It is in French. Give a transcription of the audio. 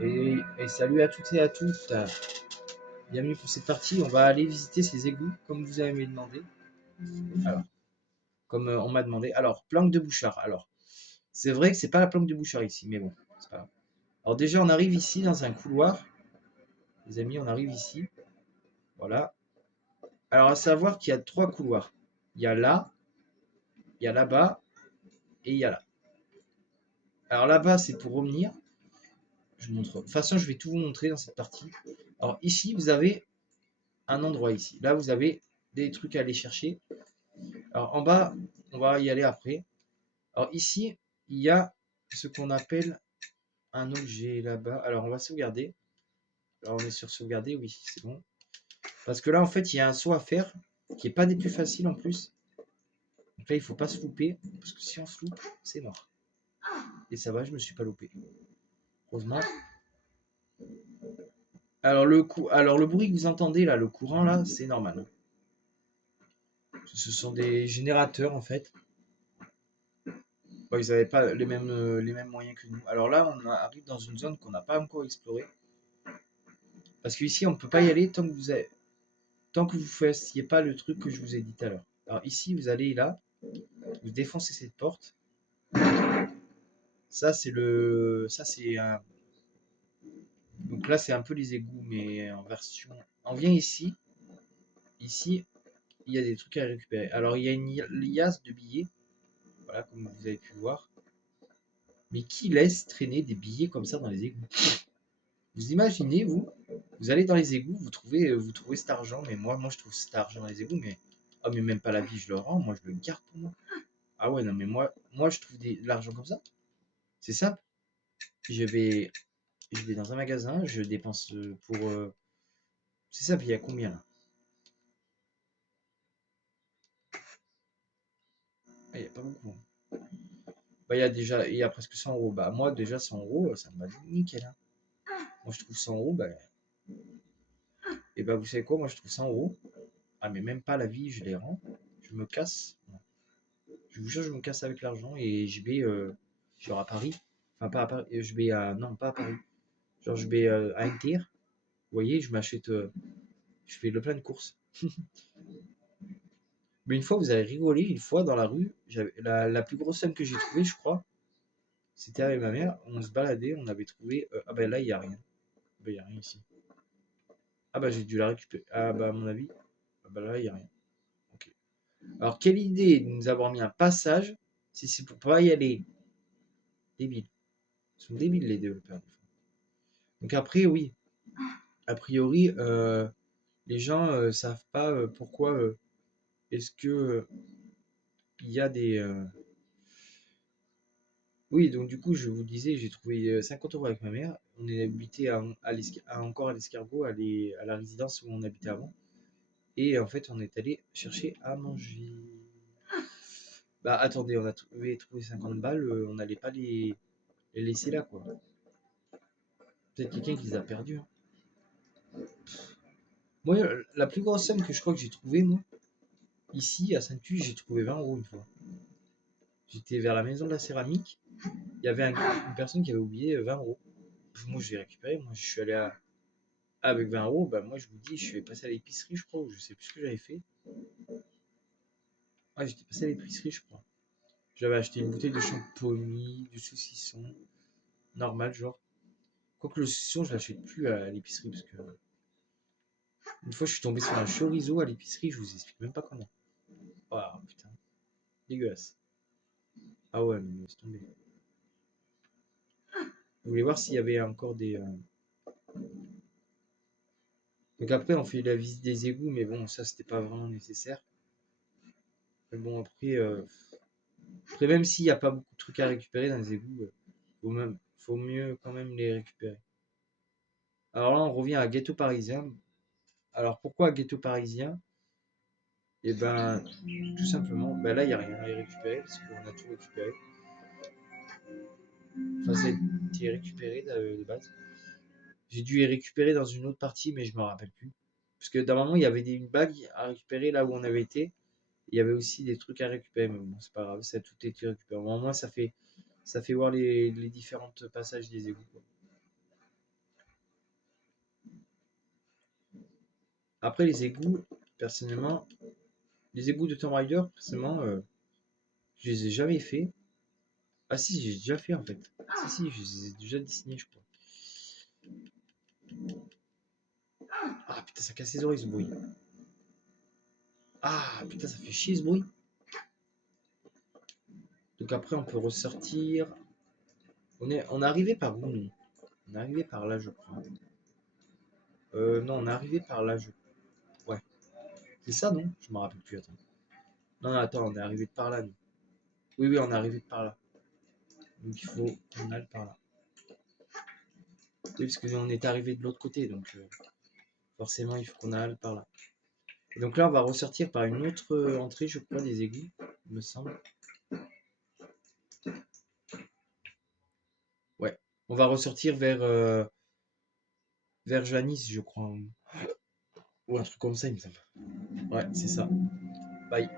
Et salut à toutes et à tous. Bienvenue pour cette partie. On va aller visiter ces égouts comme vous avez demandé. Alors, comme on m'a demandé. Alors, planque de Bouchard. Alors, c'est vrai que c'est pas la planque de Bouchard ici, mais bon, c'est pas grave. Alors déjà, on arrive ici dans un couloir. Les amis, on arrive ici. Voilà. Alors, à savoir qu'il y a 3 couloirs. Il y a là, il y a là-bas et il y a là. Alors là-bas, c'est pour revenir. Je vous montre. De toute façon, je vais tout vous montrer dans cette partie. Alors ici, vous avez un endroit ici. Là, vous avez des trucs à aller chercher. Alors en bas, on va y aller après. Alors ici, il y a ce qu'on appelle un objet là-bas. Alors on va sauvegarder. Alors on est sur sauvegarder, oui, c'est bon. Parce que là, en fait, il y a un saut à faire qui est pas des plus faciles en plus. Donc là, il faut pas se louper. Parce que si on se loupe, c'est mort. Et ça va, je me suis pas loupé. Heureusement. Alors le bruit que vous entendez là, le courant là, c'est normal. Ce sont des générateurs en fait. Bon, ils n'avaient pas les mêmes moyens que nous. Alors là, on arrive dans une zone qu'on n'a pas encore explorée. Parce qu'ici, on ne peut pas y aller tant que vous ne fassiez pas le truc que je vous ai dit tout à l'heure. Alors ici, vous allez là, vous défoncez cette porte. Ça, c'est un. Donc là, c'est un peu les égouts, mais en version. On vient ici. Ici, il y a des trucs à récupérer. Alors, il y a une liasse de billets. Voilà, comme vous avez pu le voir. Mais qui laisse traîner des billets comme ça dans les égouts? Vous imaginez, vous allez dans les égouts, vous trouvez cet argent, mais moi je trouve cet argent dans les égouts, mais oh, mais même pas la vie, je le rends, moi je le garde pour moi. Ah ouais, non, mais moi je trouve de l'argent comme ça. C'est simple. Je vais, je vais dans un magasin, je dépense pour. C'est simple, il y a combien là? Ah, il n'y a pas beaucoup, hein. Bah, il y a presque 100 euros. Bah, moi déjà 100 euros, ça me va nickel, hein. Moi je trouve 100 euros, bah, et bah vous savez quoi, moi je trouve 100 euros. Ah, mais même pas la vie, je les rends. Je me casse. Je vous jure, je me casse avec l'argent et je vais genre à Paris. Enfin, pas à Paris. Je vais à. Non, pas à Paris. Genre, je vais à Inter. Vous voyez, je m'achète. Je fais le plein de courses. Mais une fois, vous allez rigoler. Une fois, dans la rue, la plus grosse somme que j'ai trouvée, je crois, c'était avec ma mère. On se baladait. On avait trouvé. Ah, ben là, il n'y a rien. Ben, il n'y a rien ici. Ah, bah, j'ai dû la récupérer. Ah, bah, à mon avis. Ah, bah là, il n'y a rien. Ok. Alors, quelle idée de nous avoir mis un passage si c'est pour pas y aller? Débile. Ils sont débiles, les développeurs. Donc après, oui, a priori, les gens savent pas pourquoi est-ce que il y a des. Oui, donc du coup, je vous disais, j'ai trouvé 50 euros avec ma mère. On est habité encore à l'escargot, à la résidence où on habitait avant. Et en fait, on est allé chercher à manger. Bah attendez, trouvé 50 balles, on n'allait pas les laisser là, quoi. Peut-être quelqu'un qui les a perdus, hein. Moi, la plus grosse somme que je crois que j'ai trouvée, moi, ici, à Saint-Tuy, j'ai trouvé 20 euros une fois. J'étais vers la maison de la céramique. Il y avait une personne qui avait oublié 20 euros. Moi, je l'ai récupéré. Moi, je suis allé avec 20 euros. Bah, moi, je vous dis, je suis passé à l'épicerie, je crois, ou je sais plus ce que j'avais fait. Ah, j'étais passé à l'épicerie, je crois. J'avais acheté une bouteille de champomis, du saucisson, normal, genre. Quoique le saucisson, je l'achète plus à l'épicerie parce que une fois, je suis tombé sur un chorizo à l'épicerie, je vous explique même pas comment. Ah, putain, dégueulasse. Ah ouais, mais laisse tomber. Vous voulez voir s'il y avait encore des. Donc après, on fait la visite des égouts, mais bon, ça, c'était pas vraiment nécessaire. Mais bon, après même s'il n'y a pas beaucoup de trucs à récupérer dans les égouts, faut mieux quand même les récupérer. Alors là, on revient à Ghetto Parisien. Alors pourquoi Ghetto Parisien? Eh ben, tout simplement, ben là, il n'y a rien à y récupérer parce qu'on a tout récupéré. Enfin, ça a été récupéré de base. J'ai dû y récupérer dans une autre partie, mais je me rappelle plus. Parce que d'un moment, il y avait une bague à récupérer là où on avait été. Il y avait aussi des trucs à récupérer, mais bon, c'est pas grave, ça a tout été récupéré. Au moins, ça fait voir les différents passages des égouts, quoi. Après, les égouts, personnellement, les égouts de Tomb Raider, personnellement, je les ai jamais fait. Ah si, j'ai déjà fait en fait. Si, je les ai déjà dessinés, je crois. Ah putain, ça casse les oreilles ce bruit. Ah putain, ça fait chier ce bruit. Donc après, on peut ressortir. On est arrivé par où, nous? On est arrivé par là, je crois. Non, on est arrivé par là, ouais. C'est ça, non? Je me rappelle plus, attends. Non, non, attends, on est arrivé par là, nous. Oui, oui, on est arrivé par là. Donc il faut qu'on aille par là. Oui, parce qu'on est arrivé de l'autre côté, donc forcément, il faut qu'on aille par là. Et donc là, on va ressortir par une autre entrée, je crois, des égouts, il me semble. Ouais. On va ressortir vers Janice, je crois. Ou un truc comme ça, il me semble. Ouais, c'est ça. Bye.